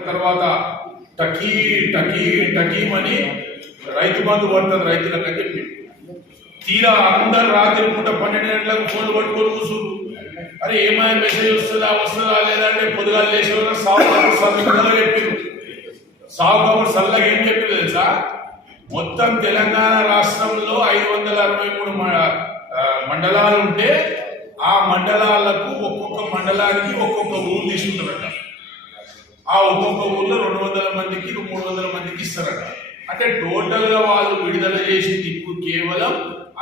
తర్వాత టకీ టకీ టకీమని రైతు బంధు పడుతుంది రైతులకు అని చెప్పి తీరా అందరు రాత్రి పూట పన్నెండు గంటలకు ఫోన్లు పట్టుకొని కూర్చురు అరే ఏమైనా మెసేజ్ వస్తుందా వస్తుందా లేదా అంటే పొద్దుగాలు లేచేవారు సాగు కబుర్ సల్లగా చెప్పిండు సాగు కబుర్ సల్లగా ఏం చెప్పింది తెలుసా? మొత్తం తెలంగాణ రాష్ట్రంలో ఐదు వందల అరవై మూడు మ- మండలాలు ఉంటే ఆ మండలాలకు ఒక్కొక్క మండలానికి ఒక్కొక్క ఊరు తీసుకుంటారట. ఆ ఒక్కొక్క ఊళ్ళో రెండు వందల మందికి మూడు వందల మందికి ఇస్తారట. అంటే టోటల్గా వాళ్ళు విడుదల చేసింది ఇప్పుడు కేవలం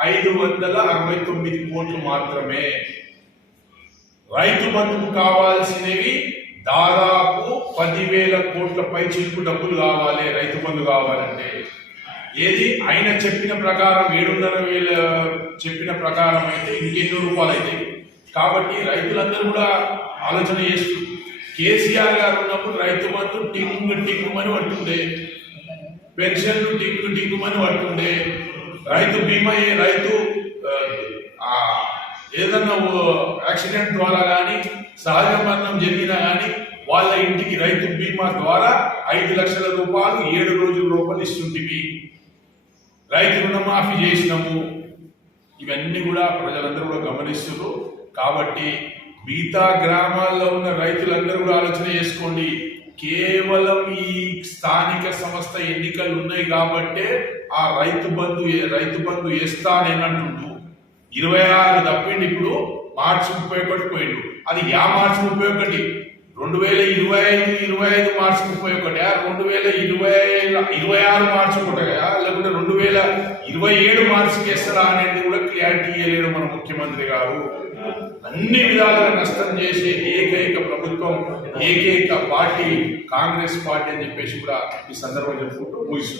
ఐదు వందల అరవై తొమ్మిది కోట్లు మాత్రమే. రైతు బంధుకు కావాల్సినవి దాదాపు పదివేల కోట్ల పై చిలుపు డబ్బులు కావాలి రైతు బంధు కావాలంటే. ఏది? ఆయన చెప్పిన ప్రకారం ఏడున్నర వేల చెప్పిన ప్రకారం అయితే ఇంకెన్నో రూపాయలు అయితే కాబట్టి రైతులందరూ కూడా ఆలోచన చేస్తున్నారు. కేసీఆర్ గారు ఉన్నప్పుడు రైతు బంధు టింగ్ టింగుమని పట్టుండే. పెన్షన్లు టింగ్ టింగుమని పట్టుండే. రైతు బీమా రైతు ఏదన్నా యాక్సిడెంట్ ద్వారా కానీ సహజ మరణం జరిగినా కానీ వాళ్ళ ఇంటికి రైతు బీమా ద్వారా ఐదు లక్షల రూపాయలు ఏడు రోజుల రూపాయలు ఇస్తుంటివి రైతు రుణమాఫీ చేసినాము. ఇవన్నీ కూడా ప్రజలందరూ కూడా గమనిస్తున్నారు కాబట్టి మిగతా గ్రామాల్లో ఉన్న రైతులందరూ కూడా ఆలోచన చేసుకోండి. కేవలం ఈ స్థానిక సంస్థ ఎన్నికలు ఉన్నాయి కాబట్టే ఆ రైతు బంధు రైతు బంధు వేస్తానేనంటుండు ఇరవై ఆరు తప్పిండి ఇప్పుడు మార్చి ముప్పై ఒకటి పోయిండు. అది యా మార్చి ముప్పై ఒకటి? రెండు వేల ఇరవై ఐదు ఇరవై ఐదు మార్చి ముప్పై ఒకటి. రెండు వేల ఇరవై ఇరవై ఆరు మార్చి ఒకటి లేకుంటే రెండు వేల ఇరవై ఏడు మార్చికి వేస్తారా అనేది కూడా క్లారిటీ ఇవ్వలేడు మన ముఖ్యమంత్రి గారు. అన్ని విధాలుగా నష్టం చేసే ఏకైక ప్రభుత్వం ఏకైక పార్టీ కాంగ్రెస్ పార్టీ అని చెప్పేసి కూడా ఈ సందర్భంగా చెప్పుకుంటూ ముగిస్తున్నాం.